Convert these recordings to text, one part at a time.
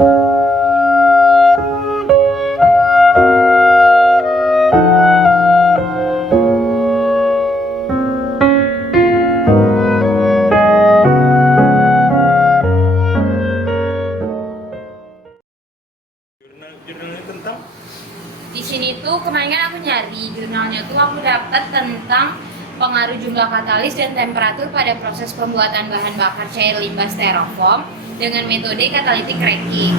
Jurnalnya tentang Di sini tuh kemarin kan aku nyari jurnalnya tuh aku dapat tentang pengaruh jumlah katalis dan temperatur pada proses pembuatan bahan bakar cair limbah styrofoam dengan metode catalytic cracking.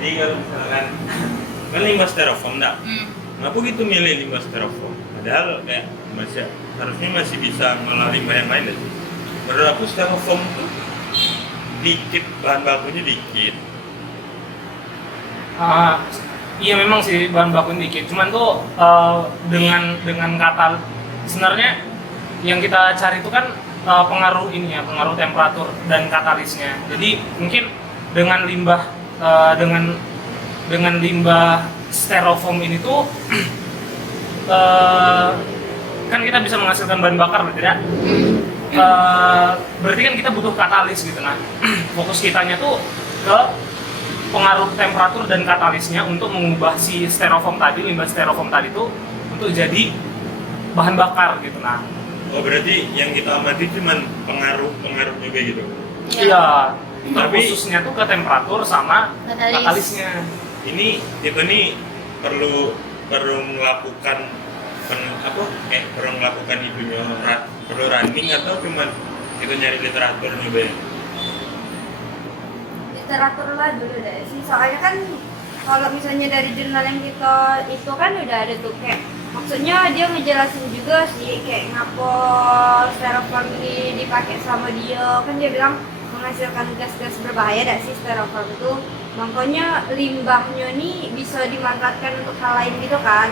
jadi kalau misalkan kan limbah styrofoam enggak? Kenapa gitu milih limbah styrofoam? Padahal kayak harusnya masih bisa ngolah limbah yang lain sih. Menurut aku styrofoam tuh dikit, bahan bakunya dikit. Iya memang sih bahan bakunya dikit. Cuman tuh dengan kata sebenarnya yang kita cari itu kan pengaruh ini ya, pengaruh temperatur dan katalisnya. Jadi mungkin dengan limbah dengan limbah styrofoam ini tuh kan kita bisa menghasilkan bahan bakar, tidak? Berarti kan kita butuh katalis gitu. Nah, fokus kitanya tuh ke pengaruh temperatur dan katalisnya untuk mengubah si styrofoam tadi, limbah styrofoam tadi tuh untuk jadi bahan bakar gitu. Nah, Oh berarti yang kita amati cuma pengaruh-pengaruhnya kayak gitu? iya, Tapi khususnya tuh ke temperatur sama Katalis. katalisnya. ini kita nih perlu melakukan perlu melakukan itunya perlu running atau cuma kita nyari literatur nih Bay? Literatur lah dulu deh sih, soalnya kan kalau misalnya dari jurnal yang kita itu kan udah ada tuh kayak maksudnya dia ngejelasin juga sih kayak ngapa styrofoam ini dipakai sama dia, kan dia bilang menghasilkan gas-gas berbahaya dak sih styrofoam itu, makanya limbahnya nih bisa dimanfaatkan untuk hal lain gitu kan.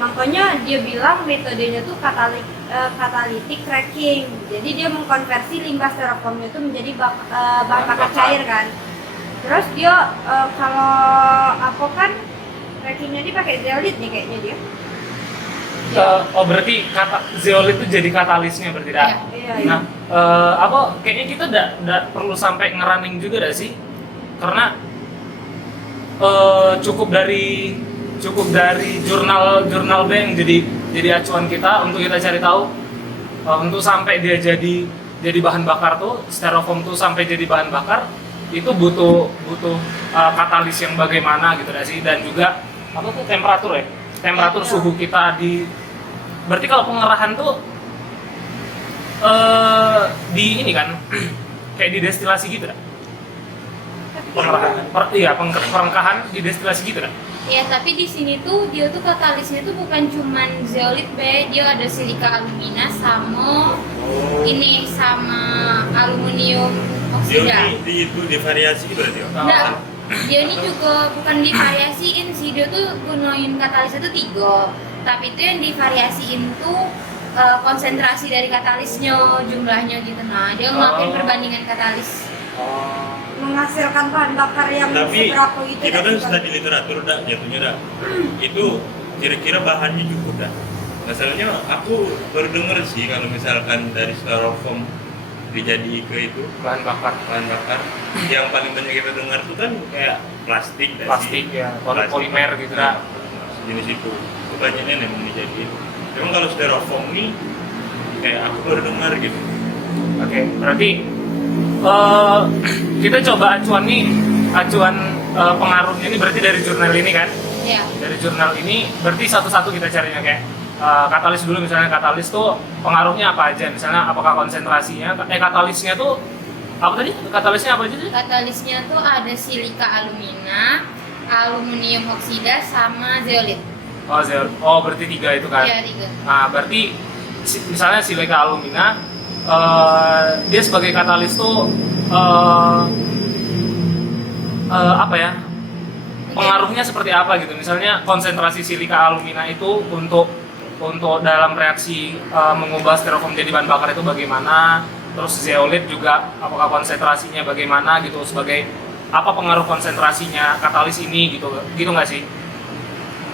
Makanya dia bilang metodenya tuh catalytic cracking, jadi dia mengkonversi limbah styrofoamnya itu menjadi bahan bakar cair kan. Terus dia kalau apa kan crackingnya ini pakai zeolit nih kayaknya dia. Oh berarti zeolit itu jadi katalisnya berarti dah. Iya. Nah, kayaknya kita tidak perlu sampai ngerunning juga dah sih, karena cukup dari jurnal B yang jadi acuan kita untuk kita cari tahu untuk sampai dia jadi bahan bakar tuh styrofoam tuh sampai jadi bahan bakar itu butuh katalis yang bagaimana gitu dah sih, dan juga apa tuh temperatur suhu kita berarti kalau pengerahan tuh di ini kan kayak didestilasi gitu dah. Pengerahan, perengkahan didestilasi gitu dah. Ya, tapi di sini tuh dia tuh katalisnya tuh bukan cuman zeolit be, dia ada silika alumina sama ini sama aluminium oksida. Itu divariasi berarti ya? Nah, dia ini juga bukan divariasiin sih, dia tuh gunain katalisnya tuh 3, tapi itu yang divariasiin tuh konsentrasi dari katalisnya, jumlahnya gitu. Nah, dia ngelakuin perbandingan katalis. Menghasilkan bahan bakar yang Tapi seberapa itu kita dak kan sih, sudah Bang? di literatur dah jatuhnya dah. Itu kira-kira bahannya cukup dah. Masalahnya aku baru denger sih kalau misalkan dari styrofoam dijadi ke itu Bahan bakar yang paling banyak kita dengar tuh kan kayak plastik dah plastik sih. ya, polimer gitu dah. Jenis itu banyaknya memang dijadiin. Memang kalau styrofoam nih kayak aku baru dengar gitu. Oke, berarti kita coba acuan pengaruhnya ini berarti dari jurnal ini kan? Ya. Dari jurnal ini berarti satu-satu kita carinya kayak katalis dulu, misalnya katalis tuh pengaruhnya apa aja, misalnya apakah konsentrasinya, katalisnya tuh apa tadi? Katalisnya apa aja tadi? Katalisnya tuh ada silika alumina, aluminium oksida sama zeolit. Oh berarti 3 itu kan? Iya, 3. Nah berarti misalnya silika alumina dia sebagai katalis tuh apa ya, pengaruhnya seperti apa gitu, misalnya konsentrasi silika alumina itu untuk dalam reaksi mengubah styrofoam jadi bahan bakar itu bagaimana, terus zeolit juga apakah konsentrasinya bagaimana gitu, sebagai apa pengaruh konsentrasinya katalis ini gitu nggak sih?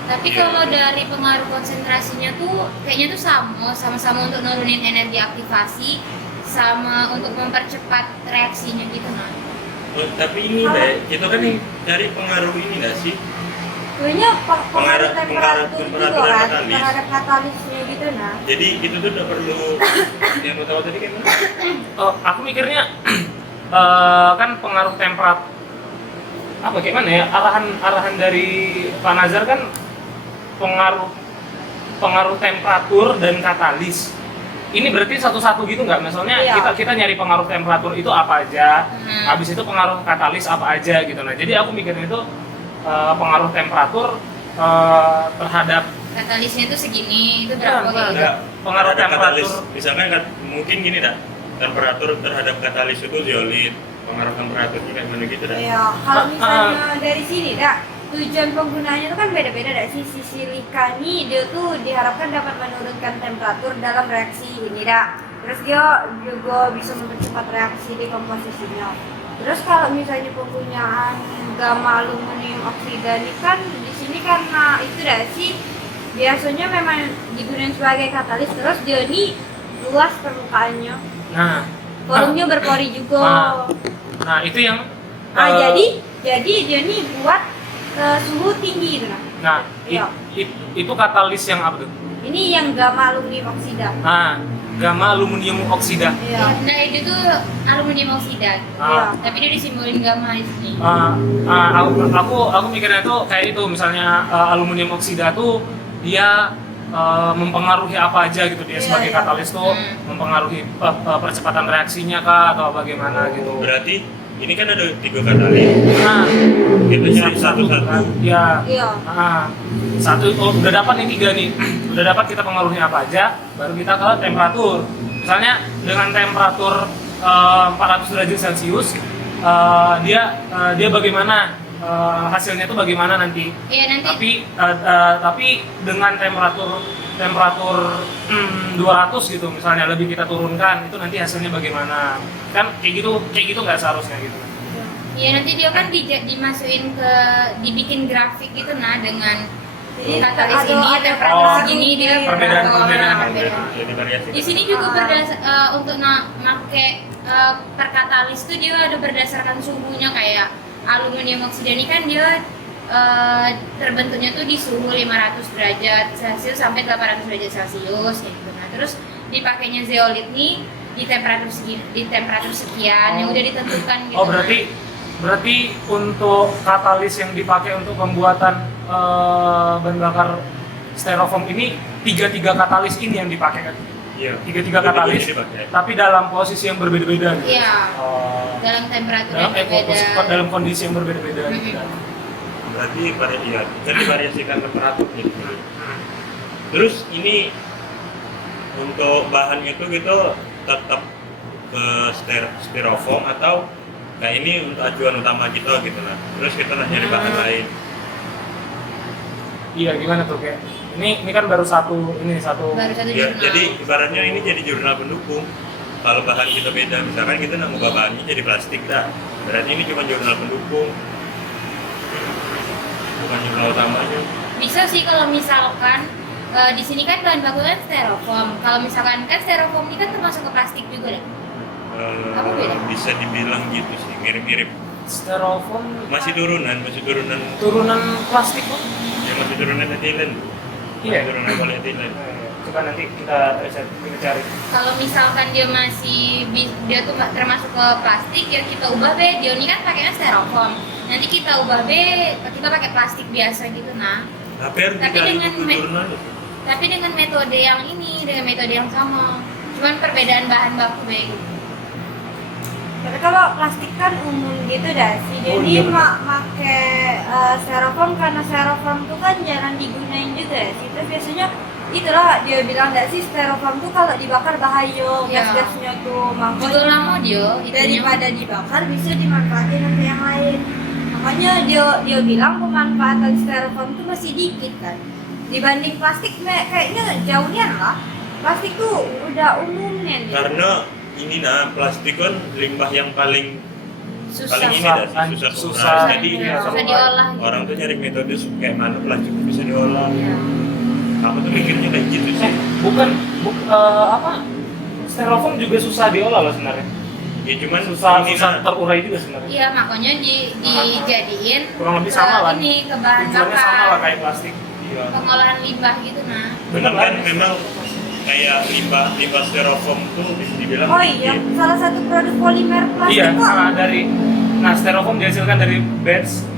Tapi kalau dari pengaruh konsentrasinya tuh kayaknya tuh sama-sama untuk nurunin energi aktivasi, sama untuk mempercepat reaksinya gitu nah. Oh, tapi ini deh, kita kan yang cari pengaruh ini nggak sih? Sebenarnya pengaruh Pengaruh temperatur juga temperaturan kan katalis. terhadap katalisnya gitu nah. Jadi itu tuh udah perlu yang utama tadi kan? Oh, aku mikirnya kan pengaruh temperatur apa kayak mana ya, arahan dari Pak Nazar kan pengaruh temperatur dan katalis. Ini berarti satu-satu gitu nggak? Misalnya Iya. kita nyari pengaruh temperatur itu apa aja, habis itu pengaruh katalis apa aja gitu. Nah, jadi aku mikirnya itu pengaruh temperatur terhadap Katalisnya itu segini, itu berapa Bukan, gitu. Nggak, pengaruh terhadap katalis. temperatur. Misalnya mungkin gini dah, temperatur terhadap katalis itu zeolit, pengaruh temperatur juga gimana gitu dah. Ya, kalau misalnya dari sini dak tujuan penggunaannya itu kan beda-beda dak. Si silika ini dia tuh diharapkan dapat menurunkan temperatur dalam reaksi ini dak. Terus dia juga bisa mempercepat reaksi dekomposisinya. Terus kalau misalnya penggunaan gamma aluminium oksida ini kan di sini karena itu dak sih biasanya memang digunakan sebagai katalis, terus dia ini luas permukaannya, nah, volumenya berpori juga. nah itu yang Jadi dia ini buat suhu tinggi gitu nah. nah Iya. itu katalis yang apa tuh? Ini yang gamma aluminium oksida. Nah, gamma aluminium oksida. Iya. Nah itu tuh aluminium oksida, Ah, tapi dia disimbolin gamma di sini. aku mikirnya tuh kayak itu, misalnya aluminium oksida tuh dia mempengaruhi apa aja gitu, dia Iya, sebagai iya. katalis tuh mempengaruhi percepatan reaksinya kah atau bagaimana gitu. Berarti ini kan ada 3 katalis. Nah, Kita cari satu-satu. ya. Iya. Satu, udah dapat nih 3 nih, udah dapat kita pengaruhnya apa aja, baru kita ke temperatur. Misalnya dengan temperatur 400 derajat Celcius, dia bagaimana, hasilnya itu bagaimana nanti. Iya nanti. Tapi dengan temperatur 200 gitu misalnya, lebih kita turunkan, itu nanti hasilnya bagaimana. Kan kayak gitu nggak seharusnya gitu. Iya nanti dia kan dimasukin dibikin grafik gitu nah dengan Jadi katalis ada- ini ada temperatur oh, segini dia perbedaan. Jadi variasi. Di sini juga untuk make per katalis tuh dia ada berdasarkan suhunya, kayak aluminium oksida ini kan dia terbentuknya tuh di suhu 500 derajat Celcius sampai 800 derajat Celcius gitu. Nah, terus dipakainya zeolit nih di temperatur sekian yang udah ditentukan gitu. Oh, berarti untuk katalis yang dipakai untuk pembuatan bahan bakar styrofoam ini 3 katalis ini yang dipakai kan? Iya. 3 katalis, tapi dalam posisi yang berbeda-beda gitu. Iya, Oh, dalam temperatur yang dalam berbeda. kondisi yang berbeda-beda gitu. Berarti iya, jadi variasikan temperatur gitu. Terus ini untuk bahannya itu gitu tetap ke styrofoam atau kayak ini untuk ajuan utama kita gitu lah. Terus kita nyari bahan lain. Iya, gimana tuh kayak? Ini kan baru satu Baru satu Ya, jurnal. jadi ibaratnya ini jadi jurnal pendukung. Kalau bahan kita beda, misalkan kita nak ubah bahannya jadi plastik dah. Berarti ini cuma jurnal pendukung, bukan jurnal utamanya. Bisa sih kalau misalkan di sini kan bahan baku kan styrofoam. Kalau misalkan kan styrofoam ini kan termasuk ke plastik juga deh. Apa beda? Bisa dibilang gitu sih, mirip-mirip. styrofoam Masih turunan turunan plastik kok. ya masih turunan etilen. Iya. Masih turunan polyethylene. Coba nanti kita cari. Kalau misalkan dia tuh termasuk ke plastik, ya kita ubah be. Dia ini kan pakainya styrofoam. Nanti kita ubah be, kita pakai plastik biasa gitu nah. Tapi harus Tapi dikali dengan buku jurnal. Tapi dengan metode yang ini, dengan metode yang sama. Cuman perbedaan bahan baku be. Gitu. Tapi kalau plastik kan umum gitu dah sih. Oh, Jadi iya benar. pakai styrofoam karena styrofoam tuh kan jarang digunain juga ya sih. Terus biasanya itulah dia bilang enggak sih styrofoam tuh kalau dibakar bahaya, Iya. gas-gasnya tuh Juga makanya lama dia daripada dibakar bisa dimanfaatin untuk yang lain. Makanya dia bilang pemanfaatan styrofoam tuh masih dikit kan. Dibanding plastik kayaknya jauhnya lah. Plastik tuh udah umumnya nih. Karena ini nah plastik kan limbah yang paling susah. ini dah sih, susah Susah. kuras. Jadi Iya, susah diolah. orang tuh nyari metode kayak mana plastik bisa diolah. Iya. Aku tuh mikirnya kayak gitu sih. Bukan apa? Styrofoam juga susah diolah loh sebenarnya. Ya cuman susah ini terurai juga sebenarnya. Iya, makanya dijadiin Kurang lebih sama lah. ini ke bahan Tujuannya sama lah bakar. kayak plastik. iya. Pengolahan limbah gitu nah. Bener kan memang kayak limbah styrofoam tuh bisa dibilang Oh iya, salah satu produk polimer plastik Iya, kok. nah styrofoam dihasilkan dari batch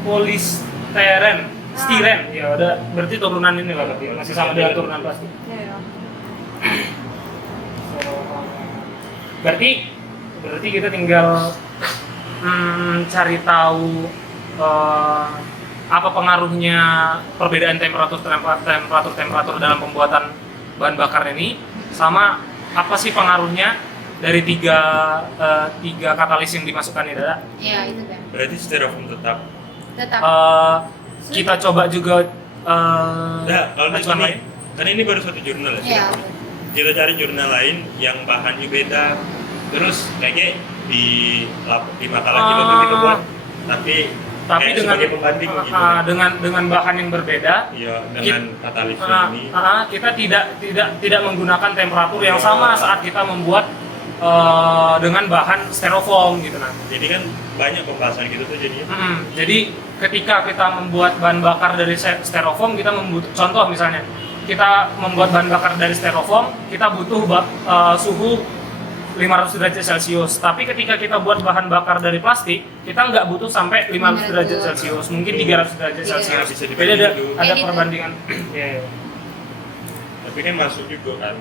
polystyrene, stiren. Ya udah, berarti turunan ini lah berarti masih sama dengan turunan plastik. Iya. Berarti kita tinggal cari tahu apa pengaruhnya perbedaan temperatur dalam pembuatan bahan bakar ini, sama apa sih pengaruhnya dari tiga katalis yang dimasukkan ini, Dada? Iya, itu kan. berarti styrofoam tetap. Tetap Kita coba juga Nah, kalau di acuan sini lain. kan ini baru satu jurnal ya. Iya. Kita cari jurnal lain yang bahannya beda. Terus kayaknya di makalah kita tuh kita buat tapi kayak dengan sebagai pembanding gitu. dengan bahan yang berbeda. Iya, dengan katalis ini. Kita tidak menggunakan temperatur yang sama saat kita membuat dengan bahan styrofoam gitu nah. Jadi kan banyak pembahasan gitu tuh jadinya. Jadi ketika kita membuat bahan bakar dari styrofoam, kita contoh misalnya kita membuat bahan bakar dari styrofoam, kita butuh suhu 500 derajat Celcius. Tapi ketika kita buat bahan bakar dari plastik, kita nggak butuh sampai 500 derajat Celcius, mungkin 300 derajat Iya. Celcius. Bisa Jadi ada Kayak gitu. perbandingan. Iya. Tapi kan masuk juga kan.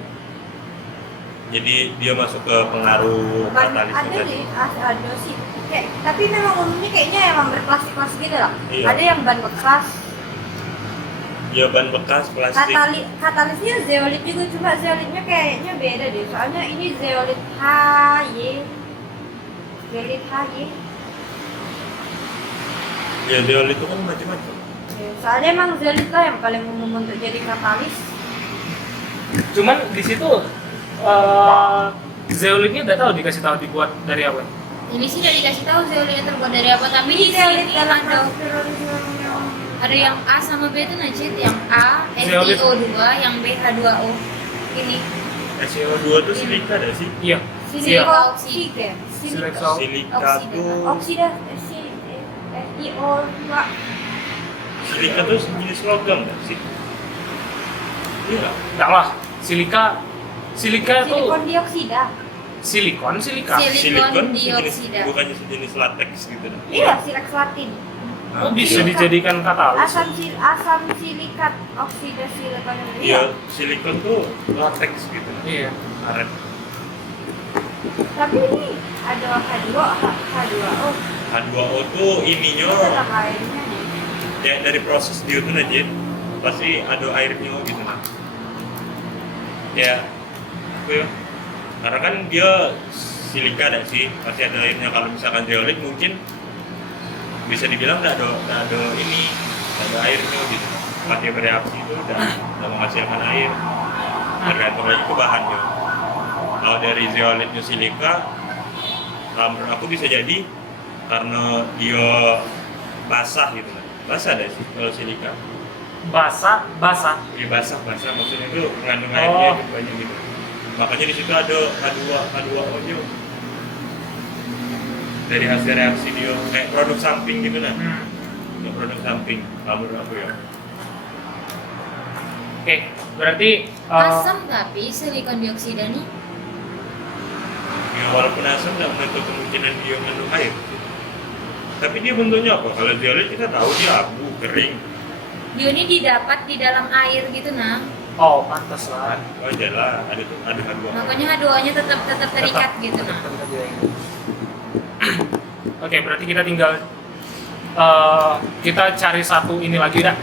Jadi dia masuk ke pengaruh katalis Ada tadi. nih, ada sih. Kayak, tapi memang umumnya kayaknya emang berplastik-plastik gitu lah. Iya. Ada yang ban bekas. Ya ban bekas plastik. Katalisnya zeolit juga, cuma zeolitnya kayaknya beda deh. Soalnya ini zeolit HY. Zeolit HY. Ya zeolit itu kan macam-macam. Ya, soalnya emang zeolit lah yang paling umum untuk jadi katalis. Cuman di situ zeolitnya udah tahu dikasih tahu dibuat dari apa? Ini sih udah dikasih tahu zeolitnya terbuat dari apa, tapi di Zeolit sini dalam ada terorisme yang yang A sama B itu najit, yang A Zeolit. SiO2, yang B H2O. Ini SiO2 itu silika ada sih. Iya. silika oksida. Silika. Silika Oksida. tuh Oksida SiO2. silika tuh jenis logam nggak sih? Iya nggak? Enggak lah. Silika tuh Silikon dioksida. silika. Silikon sejenis, dioksida. bukannya sejenis latex gitu. Iya, silex latin. Oh, bisa dijadikan katalis. Asam silikat oksida silikon. Iya, silikon tuh latex gitu. Iya. Karet. Tapi ini ada H2O. H2O tuh ininya Itu ada airnya nih. ya dari proses dia tuh aja pasti ada airnya gitu nah. Ya, apa ya? Karena kan dia silika ada sih, pasti ada airnya. Kalau misalkan zeolit mungkin bisa dibilang nggak ada ini, nggak ada airnya gitu. Pas dia bereaksi itu udah menghasilkan air. Tergantung lagi ke bahannya. Kalau dari zeolitnya silika, menurut aku bisa jadi karena dia basah gitu kan. Basah ada sih kalau silika. Basah. Dia basah maksudnya itu mengandung Oh. airnya gitu, banyak gitu. Makanya di situ ada H2O nya dari hasil reaksi dia kayak produk samping gitu nah. Ya, produk samping kalau menurut aku ya. Oke, berarti Asam tapi silikon dioksida nih. Ya walaupun asam nggak menutup kemungkinan dia mengandung air. Tapi dia bentuknya apa? Kalau zeolit kita tahu dia abu, kering. Dia ini didapat di dalam air gitu nah. pantas lah. Oh jelas, ada H2O. Makanya H2O-nya tetap terikat gitu nah. Oke, berarti kita tinggal kita cari satu ini lagi dah.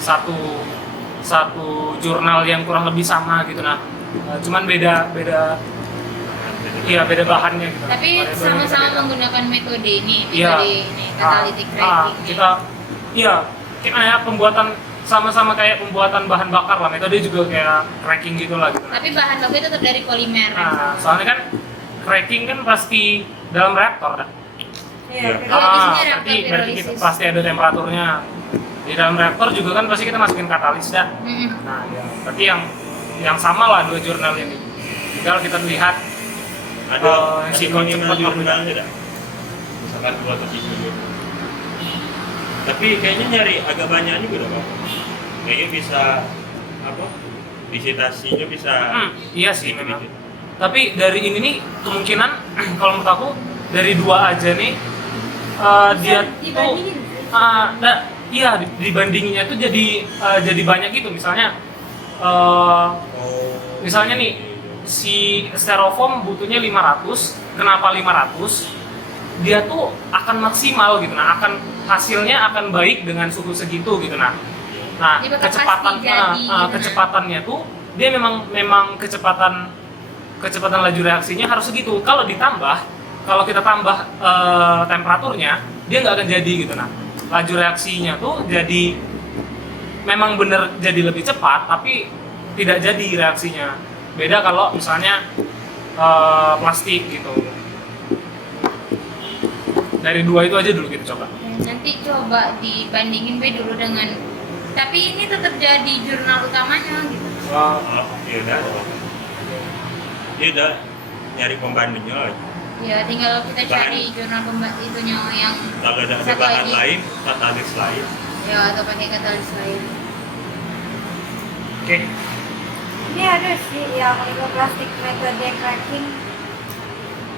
Satu jurnal yang kurang lebih sama gitu nah. Cuman beda bahannya gitu. Tapi Variabelnya sama-sama beda. menggunakan metode ini, Iya. metode ini catalytic cracking. Kita pembuatan sama-sama kayak pembuatan bahan bakar lah, metode juga kayak cracking gitu lah gitu. Tapi bahan bakunya tetap dari polimer. Nah, soalnya kan cracking kan pasti dalam reaktor dah. Iya. Iya, di sini reaktor berarti pirolisis. kita pasti ada temperaturnya. Di dalam reaktor juga kan pasti kita masukin katalis dah. Mm-mm. Nah, ya, berarti yang sama lah dua jurnal ini. Tinggal kita lihat Ada si minimal cepat jurnalnya dah. Misalkan 2 atau 3 jurnal. Tapi kayaknya nyari agak banyak juga udah Pak. Kayaknya bisa apa? Visitasinya bisa Iya sih memang. dikit-dikit. Tapi dari ini nih kemungkinan kalau menurut aku dari 2 aja nih dia tuh dibandingin. iya dibandinginnya tuh jadi banyak gitu. Misalnya misalnya nih si styrofoam butuhnya 500, kenapa 500? Dia tuh akan maksimal gitu, nah akan hasilnya akan baik dengan suhu segitu gitu. Nah Dia bakal pasti jadi, kecepatannya tuh dia memang kecepatan laju reaksinya harus segitu. Kalau kita tambah temperaturnya, dia nggak akan jadi gitu. Nah laju reaksinya tuh jadi memang bener jadi lebih cepat, tapi tidak jadi reaksinya. Beda kalau misalnya plastik gitu. Dari 2 itu aja dulu kita coba. Nanti coba dibandingin dulu dengan, tapi ini tetap jadi jurnal utamanya gitu. Ya udah. Ya udah nyari pembandingnya lagi. Ya tinggal kita cari jurnal itunya yang Kalau ada satu bahan lagi. lain, katalis lain. Ya atau pakai katalis lain. Oke. Ini ada sih yang plastik metode cracking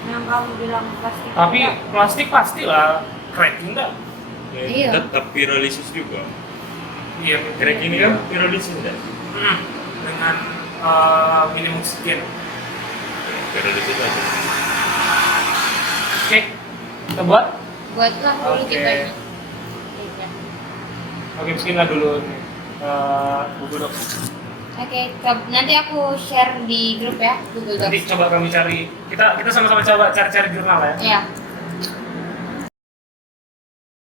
yang kamu bilang plastik. Tapi plastik pastilah cracking enggak? Iya. Tetap pirolisis juga. Iya. Crack ini kan pirolisis enggak? Dengan minimum sekian. Pirolisis aja. Oke. Kita buat. Buatlah dulu Oke. kita. Oke, bismillah dulu. Google Docs. Oke, nanti aku share di grup ya Google Docs. Nanti coba kami cari. Kita sama-sama coba cari-cari jurnal ya. Ya.